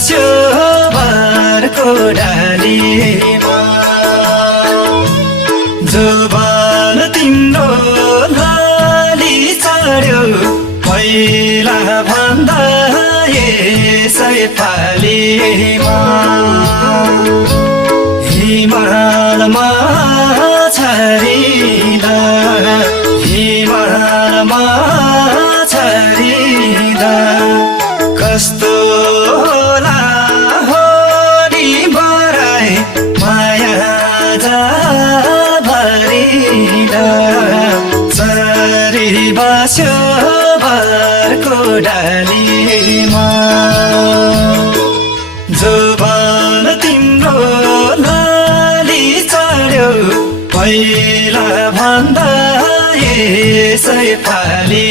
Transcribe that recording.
बस्यो बारको डालीमा जुबान तिम्रो लाली चढ्यो पहिला भन्दा यसै पालीमा हिमालमा छरिँदा हिमालमा छरिँदा कस्तो होला हो नि बराई माया भरिँदा चरी बस्यो बारको डालीमा जुबान तिम्रो लाली चढ्यो पहिला भन्दा यसै पाली